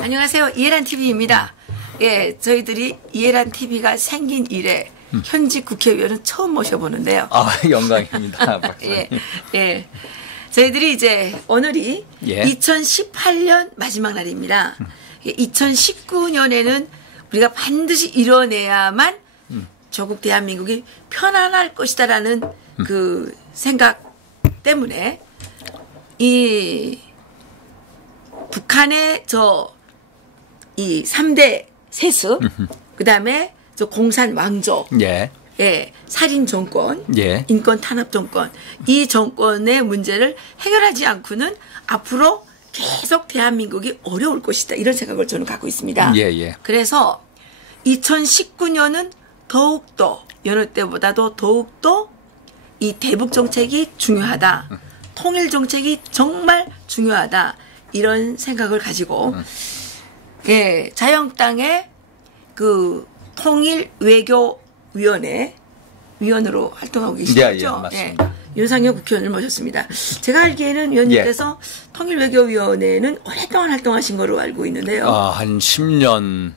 안녕하세요. 이해란 TV입니다. 예, 저희들이 이해란 TV가 생긴 이래 현직 국회의원은 처음 모셔보는데요. 아, 영광입니다. 박사님. 예, 예. 저희들이 이제 오늘이 예. 2018년 마지막 날입니다. 2019년에는 우리가 반드시 이뤄내야만 조국 대한민국이 편안할 것이다라는 그 생각 때문에 이 북한의 저 이 3대 세습, 그 다음에 저 공산 왕조, 예. 예, 살인 정권, 예. 인권 탄압 정권, 이 정권의 문제를 해결하지 않고는 앞으로 계속 대한민국이 어려울 것이다. 이런 생각을 저는 갖고 있습니다. 예, 예. 그래서 2019년은 더욱 더 여느 때보다도 더욱 더 이 대북 정책이 중요하다. 통일 정책이 정말 중요하다. 이런 생각을 가지고 예, 자유한국당의 그 통일 외교 위원회 위원으로 활동하고 계시죠? 예, 예, 맞습니다. 윤상현 국회의원을 모셨습니다. 제가 알기에는 위원님께서 예. 통일외교위원회는 오랫동안 활동하신 거로 알고 있는데요. 아, 한 10년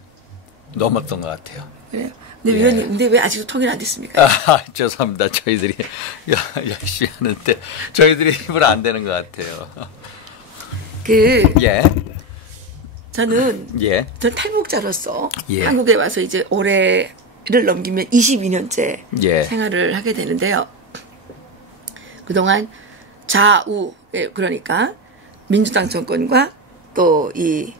넘었던 것 같아요. 그래요. 근데 예. 위원님, 근데 왜 아직도 통일 안 됐습니까? 아, 죄송합니다. 저희들이 여- 열심히 하는데 저희들이 힘을 안 되는 것 같아요. 그 예. 저는 예. 전 탈북자로서 예. 한국에 와서 이제 올해 를 넘기면 22년째 예. 생활을 하게 되는데요. 그동안 좌우 예, 그러니까 민주당 정권과 또 이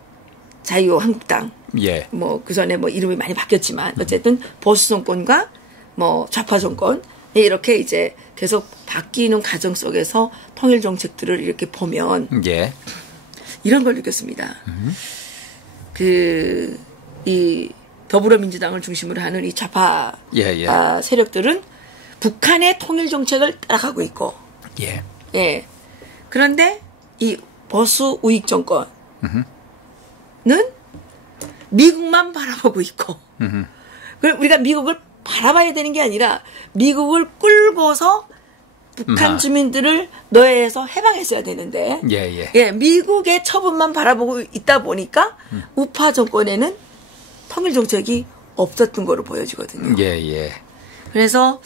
자유한국당 예. 뭐그 전에 뭐 이름이 많이 바뀌었지만 어쨌든 보수 정권과 뭐 좌파 정권 예, 이렇게 이제 계속 바뀌는 과정 속에서 통일 정책들을 이렇게 보면 예. 이런 걸 느꼈습니다. 그, 이 더불어민주당을 중심으로 하는 이 좌파 예, 예. 아, 세력들은 북한의 통일 정책을 따라가고 있고, 예. 예. 그런데 이 보수 우익 정권은 미국만 바라보고 있고, 그럼 우리가 미국을 바라봐야 되는 게 아니라 미국을 끌고서 북한 아. 주민들을 노예에서 해방했어야 되는데, 예, 예. 예, 미국의 처분만 바라보고 있다 보니까 우파 정권에는 통일 정책이 없었던 거로 보여지거든요. 예, 예. 그래서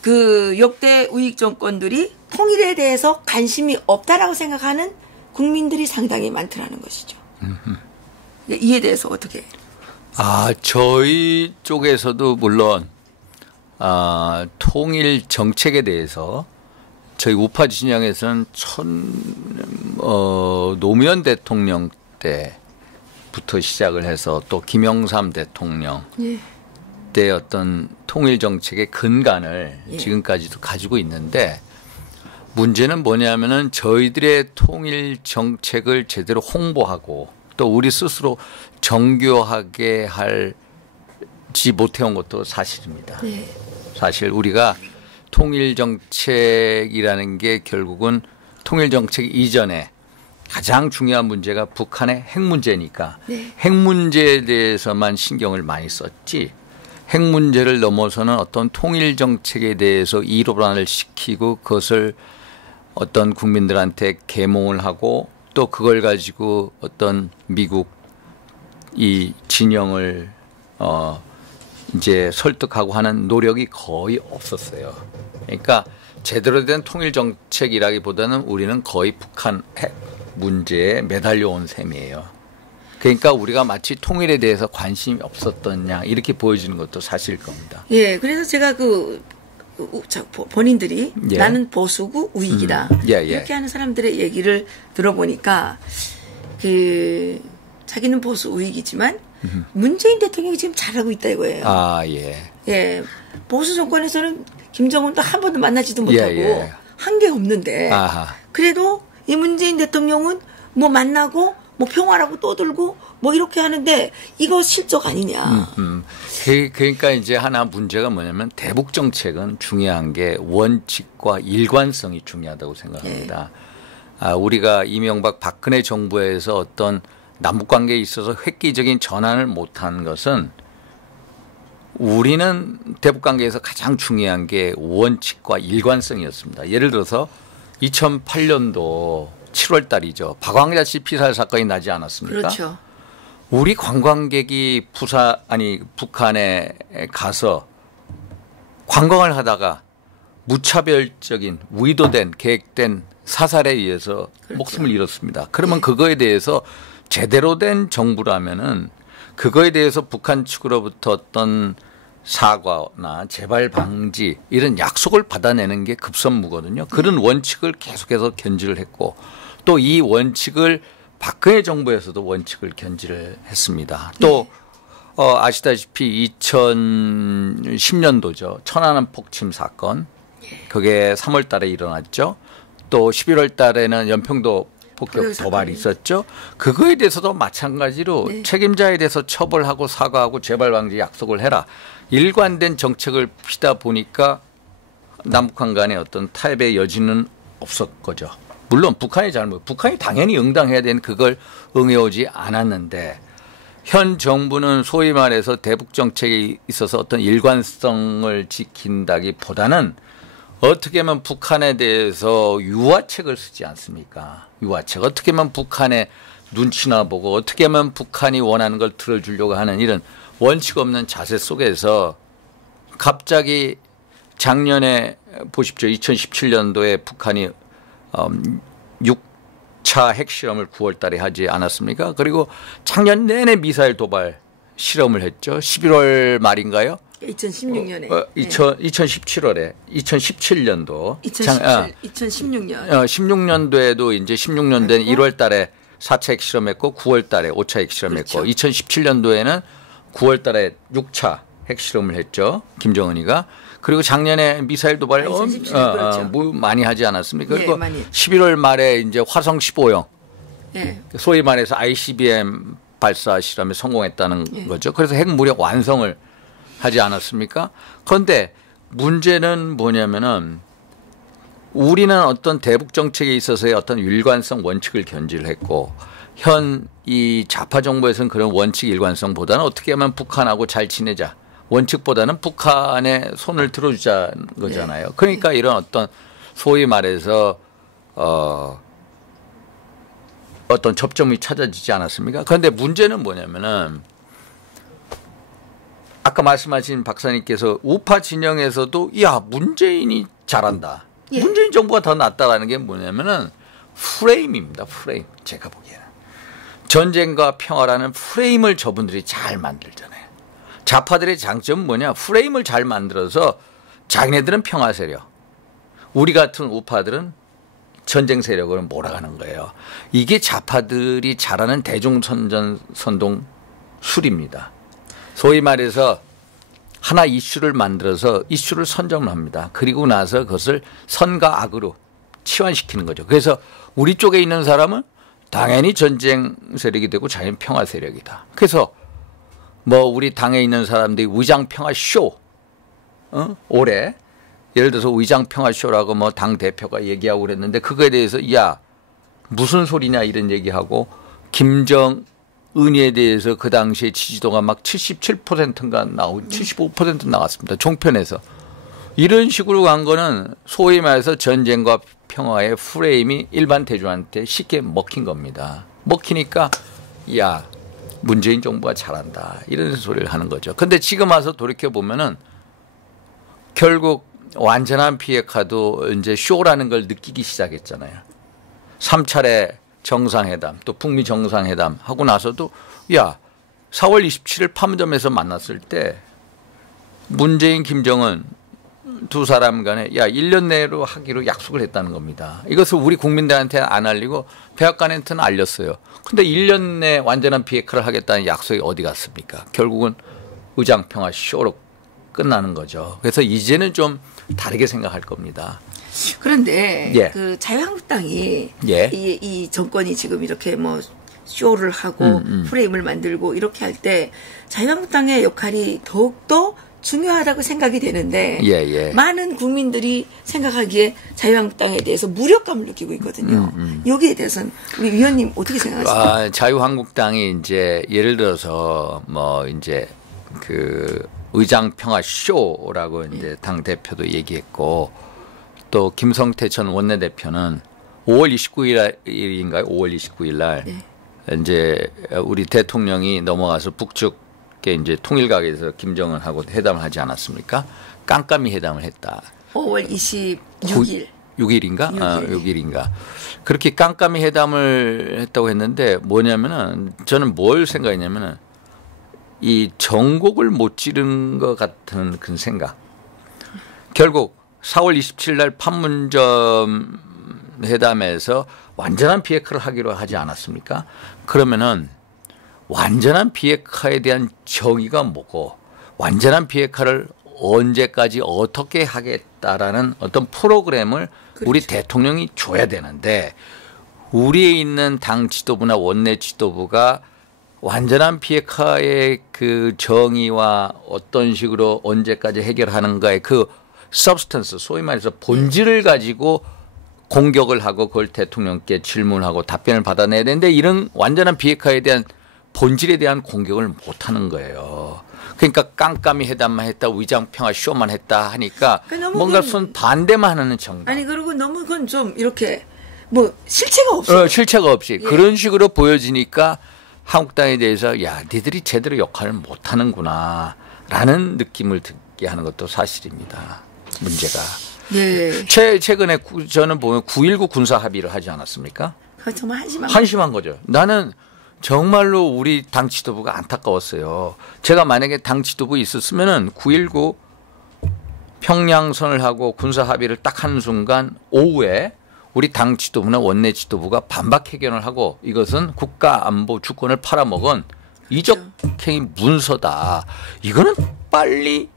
그 역대 우익 정권들이 통일에 대해서 관심이 없다라고 생각하는 국민들이 상당히 많더라는 것이죠. 예, 이에 대해서 어떻게? 아, 저희 쪽에서도 물론 아, 통일 정책에 대해서 저희 우파 진영에서는 천, 어, 노무현 대통령 때 부터 시작을 해서 또 김영삼 대통령 예. 때 어떤 통일 정책의 근간을 예. 지금까지도 가지고 있는데 문제는 뭐냐면은 저희들의 통일 정책을 제대로 홍보하고 또 우리 스스로 정교하게 할지 못해온 것도 사실입니다. 네. 사실 우리가 통일 정책이라는 게 결국은 통일 정책 이전에 가장 중요한 문제가 북한의 핵 문제니까 네. 핵 문제에 대해서만 신경을 많이 썼지 핵 문제를 넘어서는 어떤 통일 정책에 대해서 이로반을 시키고 그것을 어떤 국민들한테 계몽을 하고 또 그걸 가지고 어떤 미국 이 진영을 어 이제 설득하고 하는 노력이 거의 없었어요. 그러니까 제대로 된 통일 정책이라기보다는 우리는 거의 북한 핵 문제에 매달려 온 셈이에요. 그러니까 우리가 마치 통일에 대해서 관심이 없었던 양 이렇게 보여지는 것도 사실일 겁니다. 예, 그래서 제가 그 본인들이 예. 나는 보수고 우익이다 음, 예, 예. 이렇게 하는 사람들의 얘기를 들어보니까 그 자기는 보수 우익이지만 문재인 대통령이 지금 잘하고 있다 이거예요. 아 예. 예, 보수 정권에서는 김정은도 한 번도 만나지도 예, 못하고 예. 한게 없는데 아하. 그래도 이 문재인 대통령은 뭐 만나고 뭐 평화라고 떠들고 뭐 이렇게 하는데 이거 실적 아니냐. 음, 그- 그러니까 이제 하나 문제가 뭐냐면 대북 정책은 중요한 게 원칙과 일관성이 중요하다고 생각합니다. 아, 우리가 이명박 박근혜 정부에서 어떤 남북 관계에 있어서 획기적인 전환을 못한 것은 우리는 대북 관계에서 가장 중요한 게 원칙과 일관성이었습니다. 예를 들어서 2008년도 7월 달이죠. 박광자 씨 피살 사건이 나지 않았습니까? 그렇죠. 우리 관광객이 부사 아니 북한에 가서 관광을 하다가 무차별적인 의도된 계획된 사살에 의해서 그렇죠. 목숨을 잃었습니다. 그러면 네. 그거에 대해서 제대로 된 정부라면은 그거에 대해서 북한 측으로부터 어떤 사과나 재발 방지 이런 약속을 받아내는 게 급선무거든요. 그런 원칙을 계속해서 견지를 했고 또 이 원칙을 박근혜 정부에서도 원칙을 견지를 했습니다. 또 어, 아시다시피 2010년도죠. 천안함 폭침 사건. 그게 3월 달에 일어났죠. 또 11월 달에는 연평도 폭격 도발이. 있었죠. 그거에 대해서도 마찬가지로 네. 책임자에 대해서 처벌하고 사과하고 재발 방지 약속을 해라. 일관된 정책을 피다 보니까 남북한 간의 어떤 타협의 여지는 없었거죠. 물론 북한의 잘못, 북한이 당연히 응당해야 되는 그걸 응해오지 않았는데 현 정부는 소위 말해서 대북 정책에 있어서 어떤 일관성을 지킨다기 보다는 어떻게 하면 북한에 대해서 유화책을 쓰지 않습니까? 유화책. 어떻게 하면 북한의 눈치나 보고 어떻게 하면 북한이 원하는 걸 들어주려고 하는 이런 원칙 없는 자세 속에서 갑자기 작년에 보십시오. 2017년도에 북한이 음, 6차 핵실험을 9월 달에 하지 않았습니까? 그리고 작년 내내 미사일 도발 실험을 했죠. 11월 말인가요? 2016년에. 어, 2000, 2017월에 2017년도 2017, 2016년. 어, 16년도에도 이제 16년도에 1월 달에 4차 핵실험했고 9월 달에 5차 핵실험했고 그렇죠. 2017년도에는 9월 달에 6차 핵실험을 했죠. 김정은이가. 그리고 작년에 미사일 도발 아, 2017, 어, 어, 그렇죠. 뭐 많이 하지 않았습니까? 예, 그리고 많이. 11월 말에 이제 화성 15형 예. 소위 말해서 ICBM 발사 실험에 성공했다는 예. 거죠. 그래서 핵 무력 완성을 하지 않았습니까? 그런데 문제는 뭐냐면은 우리는 어떤 대북 정책에 있어서의 어떤 일관성 원칙을 견지를 했고 현 이 좌파 정부에서는 그런 원칙 일관성보다는 어떻게 하면 북한하고 잘 지내자 원칙보다는 북한에 손을 들어주자는 거잖아요. 그러니까 이런 어떤 소위 말해서 어 어떤 접점이 찾아지지 않았습니까? 그런데 문제는 뭐냐면은 아까 말씀하신 박사님께서 우파 진영에서도 야 문재인이 잘한다. 예. 문재인 정부가 더 낫다라는 게 뭐냐면은 프레임입니다. 프레임. 제가 보기에는 전쟁과 평화라는 프레임을 저분들이 잘 만들잖아요. 좌파들의 장점은 뭐냐? 프레임을 잘 만들어서 자기네들은 평화 세력, 우리 같은 우파들은 전쟁 세력을 몰아가는 거예요. 이게 좌파들이 잘하는 대중선전 선동 술입니다. 소위 말해서 하나 이슈를 만들어서 이슈를 선점을 합니다. 그리고 나서 그것을 선과 악으로 치환시키는 거죠. 그래서 우리 쪽에 있는 사람은 당연히 전쟁 세력이 되고 자연 평화 세력이다. 그래서 뭐 우리 당에 있는 사람들이 위장 평화 쇼, 어? 올해 예를 들어서 위장 평화 쇼라고 뭐 당 대표가 얘기하고 그랬는데 그거에 대해서 야 무슨 소리냐 이런 얘기하고 김정 은에 대해서 그 당시에 지지도가 막 77%인가 나오고 75% 나왔습니다. 종편에서 이런 식으로 간 거는 소위 말해서 전쟁과 평화의 프레임이 일반 대중한테 쉽게 먹힌 겁니다. 먹히니까 야 문재인 정부가 잘한다 이런 소리를 하는 거죠. 근데 지금 와서 돌이켜 보면은 결국 완전한 비핵화도 이제 쇼라는 걸 느끼기 시작했잖아요. 3차례 정상회담 또 북미 정상회담 하고 나서도 야 4월 27일 판문점에서 만났을 때 문재인 김정은 두 사람 간에 야 1년 내로 하기로 약속을 했다는 겁니다. 이것을 우리 국민들한테 안 알리고 백악관한테는 알렸어요. 근데 1년 내 완전한 비핵화를 하겠다는 약속이 어디 갔습니까? 결국은 의장평화 쇼로 끝나는 거죠. 그래서 이제는 좀 다르게 생각할 겁니다. 그런데 예. 그 자유한국당이 예. 이, 이 정권이 지금 이렇게 뭐 쇼를 하고 음, 음. 프레임을 만들고 이렇게 할 때 자유한국당의 역할이 더욱더 중요하다고 생각이 되는데 예, 예. 많은 국민들이 생각하기에 자유한국당에 대해서 무력감을 느끼고 있거든요. 여기에 대해서는 우리 위원님 어떻게 생각하세요? 아, 자유한국당이 이제 예를 들어서 뭐 이제 그 의장 평화 쇼라고 이제 당 대표도 얘기했고 또 김성태 전 원내대표는 5월 29일인가요? 5월 29일 날 이제 우리 대통령이 넘어가서 북측에 이제 통일각에서 김정은하고 회담을 하지 않았습니까? 깜깜이 회담을 했다. 5월 26일. 6일인가? 아, 6일. 6일인가. 그렇게 깜깜이 회담을 했다고 했는데 뭐냐면은 저는 뭘 생각했냐면은 이 정곡을 못 지른 것 같은 그런 생각. 결국 4월 27일 날 판문점 회담에서 완전한 비핵화를 하기로 하지 않았습니까? 그러면은 완전한 비핵화에 대한 정의가 뭐고 완전한 비핵화를 언제까지 어떻게 하겠다라는 어떤 프로그램을 우리 대통령이 줘야 되는데 우리에 있는 당 지도부나 원내 지도부가 완전한 비핵화의 그 정의와 어떤 식으로 언제까지 해결하는가의 그 서브스턴스 소위 말해서 본질을 가지고 공격을 하고 그걸 대통령께 질문하고 답변을 받아내야 되는데 이런 완전한 비핵화에 대한 본질에 대한 공격을 못 하는 거예요. 그러니까 깜깜이 회담만 했다, 위장 평화 쇼만 했다 하니까 그 뭔가 그- 손 반대만 하는 정당. 아니 그리고 너무 그건 좀 이렇게 뭐 실체가 없어요. 어, 실체가 없이 예. 그런 식으로 보여지니까 한국당에 대해서 야 니들이 제대로 역할을 못 하는구나라는 느낌을 듣게 하는 것도 사실입니다. 문제가 네. 최 최근에 구- 저는 보면 9.19 군사 합의를 하지 않았습니까? 그거 정말 한심한 한심한 거죠. 나는 정말로 우리 당 지도부가 안타까웠어요. 제가 만약에 당 지도부 있었으면은 9.19 평양선을 하고 군사 합의를 딱 하는 순간 오후에 우리 당 지도부나 원내 지도부가 반박 해견을 하고 이것은 국가 안보 주권을 팔아먹은 이적행위 문서다. 이거는 빨리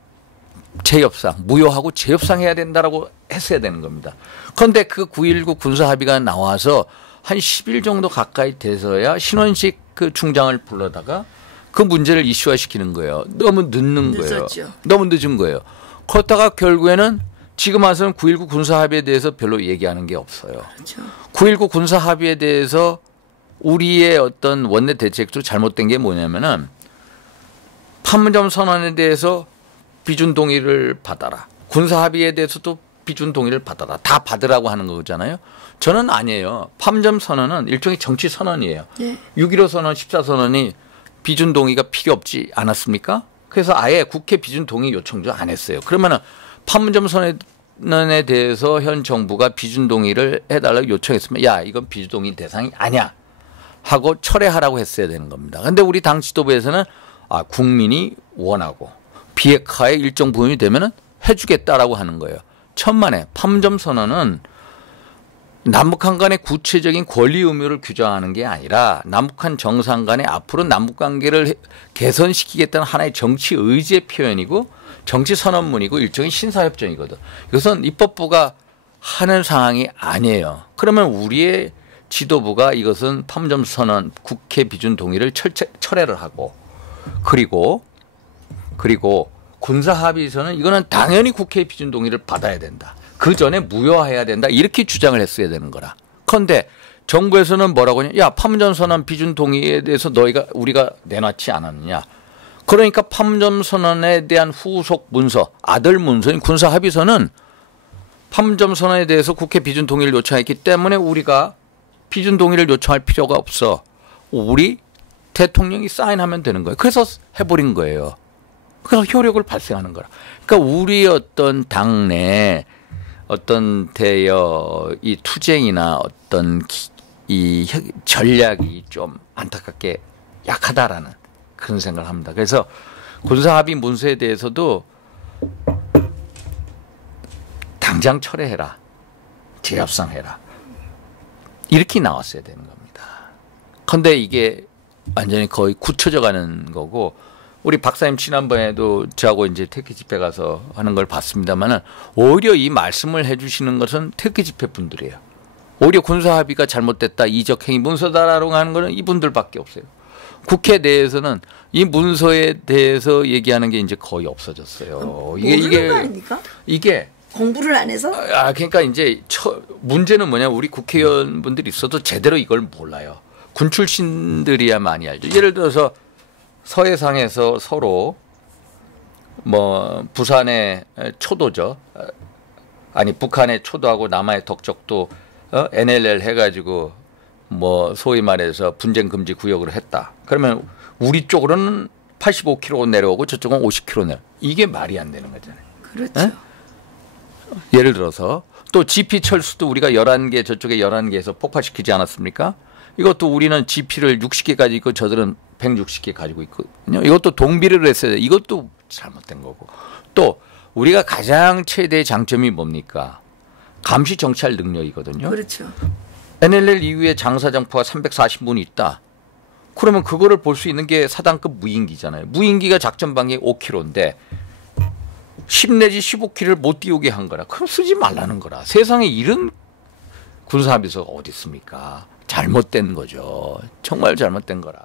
재협상, 무효하고 재협상 해야 된다라고 했어야 되는 겁니다. 그런데 그 9.19 군사 합의가 나와서 한 10일 정도 가까이 돼서야 신원식 그 중장을 불러다가 그 문제를 이슈화 시키는 거예요. 너무 늦는 거예요. 늦었죠. 너무 늦은 거예요. 그렇다가 결국에는 지금 와서는 9.19 군사 합의에 대해서 별로 얘기하는 게 없어요. 그렇죠. 9.19 군사 합의에 대해서 우리의 어떤 원내 대책도 잘못된 게 뭐냐면은 판문점 선언에 대해서 비준 동의를 받아라. 군사 합의에 대해서도 비준 동의를 받아라. 다 받으라고 하는 거잖아요. 저는 아니에요. 판문점 선언은 일종의 정치 선언이에요. 예. 6.15 선언, 14 선언이 비준 동의가 필요 없지 않았습니까? 그래서 아예 국회 비준 동의 요청도 안 했어요. 그러면은 판문점 선언에 대해서 현 정부가 비준 동의를 해달라고 요청했으면 야 이건 비준 동의 대상이 아니야 하고 철회하라고 했어야 되는 겁니다. 근데 우리 당 지도부에서는 아 국민이 원하고 비핵화의 일정 부분이 되면은 해주겠다라고 하는 거예요. 천만에 판문점 선언은 남북한 간의 구체적인 권리 의무를 규정하는 게 아니라 남북한 정상 간의 앞으로 남북 관계를 해- 개선시키겠다는 하나의 정치 의지의 표현이고 정치 선언문이고 일종의 신사협정이거든. 이것은 입법부가 하는 상황이 아니에요. 그러면 우리의 지도부가 이것은 판문점 선언 국회 비준 동의를 철체, 철회를 하고 그리고 그리고 군사 합의서는 이거는 당연히 국회 비준 동의를 받아야 된다. 그 전에 무효화해야 된다. 이렇게 주장을 했어야 되는 거라. 그런데 정부에서는 뭐라고 하냐? 야 판문점 선언 비준 동의에 대해서 너희가 우리가 내놨지 않았느냐? 그러니까 판문점 선언에 대한 후속 문서, 아들 문서인 군사 합의서는 판문점 선언에 대해서 국회 비준 동의를 요청했기 때문에 우리가 비준 동의를 요청할 필요가 없어. 우리 대통령이 사인하면 되는 거예요. 그래서 해버린 거예요. 그래서 효력을 발생하는 거라. 그러니까 우리 어떤 당내 어떤 대여 이 투쟁이나 어떤 기- 이 혀- 전략이 좀 안타깝게 약하다라는 그런 생각을 합니다. 그래서 군사 합의 문서에 대해서도 당장 철회해라. 재협상해라. 이렇게 나왔어야 되는 겁니다. 근데 이게 완전히 거의 굳혀져 가는 거고 우리 박사님 지난번에도 저하고 이제 태극기 집회 가서 하는 걸 봤습니다만은 오히려 이 말씀을 해주시는 것은 태극기 집회 분들이에요. 오히려 군사 합의가 잘못됐다 이적 행위 문서다라고 하는 거는 이분들밖에 없어요. 국회 내에서는 이 문서에 대해서 얘기하는 게 이제 거의 없어졌어요. 이게 이게 아닙니까? 이게 공부를 안 해서? 아 그러니까 이제 처, 문제는 뭐냐 우리 국회의원분들이 있어도 제대로 이걸 몰라요. 군 출신들이야 많이 알죠. 예를 들어서 서해상에서 서로 뭐 부산의 초도죠. 아니 북한의 초도하고 남한의 덕적도 어? NLL 해가지고 뭐 소위 말해서 분쟁 금지 구역으로 했다. 그러면 우리 쪽으로는 85km 내려오고 저쪽은 50km 내려. 이게 말이 안 되는 거잖아요. 그렇죠. 에? 예를 들어서 또 GP 철수도 우리가 11개 저쪽에 11개에서 폭파시키지 않았습니까? 이것도 우리는 GP를 60개까지 있고 저들은 160개 가지고 있거든요. 이것도 동비를 했어야 돼. 이것도 잘못된 거고. 또 우리가 가장 최대의 장점이 뭡니까? 감시 정찰 능력이거든요. 그렇죠. NLL 이후에 장사정포가 340문 있다. 그러면 그거를 볼 수 있는 게 사단급 무인기잖아요. 무인기가 작전 방향이 5km인데 10 내지 15km를 못 띄우게 한 거라. 그럼 쓰지 말라는 거라. 세상에 이런 군사비서가 어디 있습니까? 잘못된 거죠. 정말 잘못된 거라.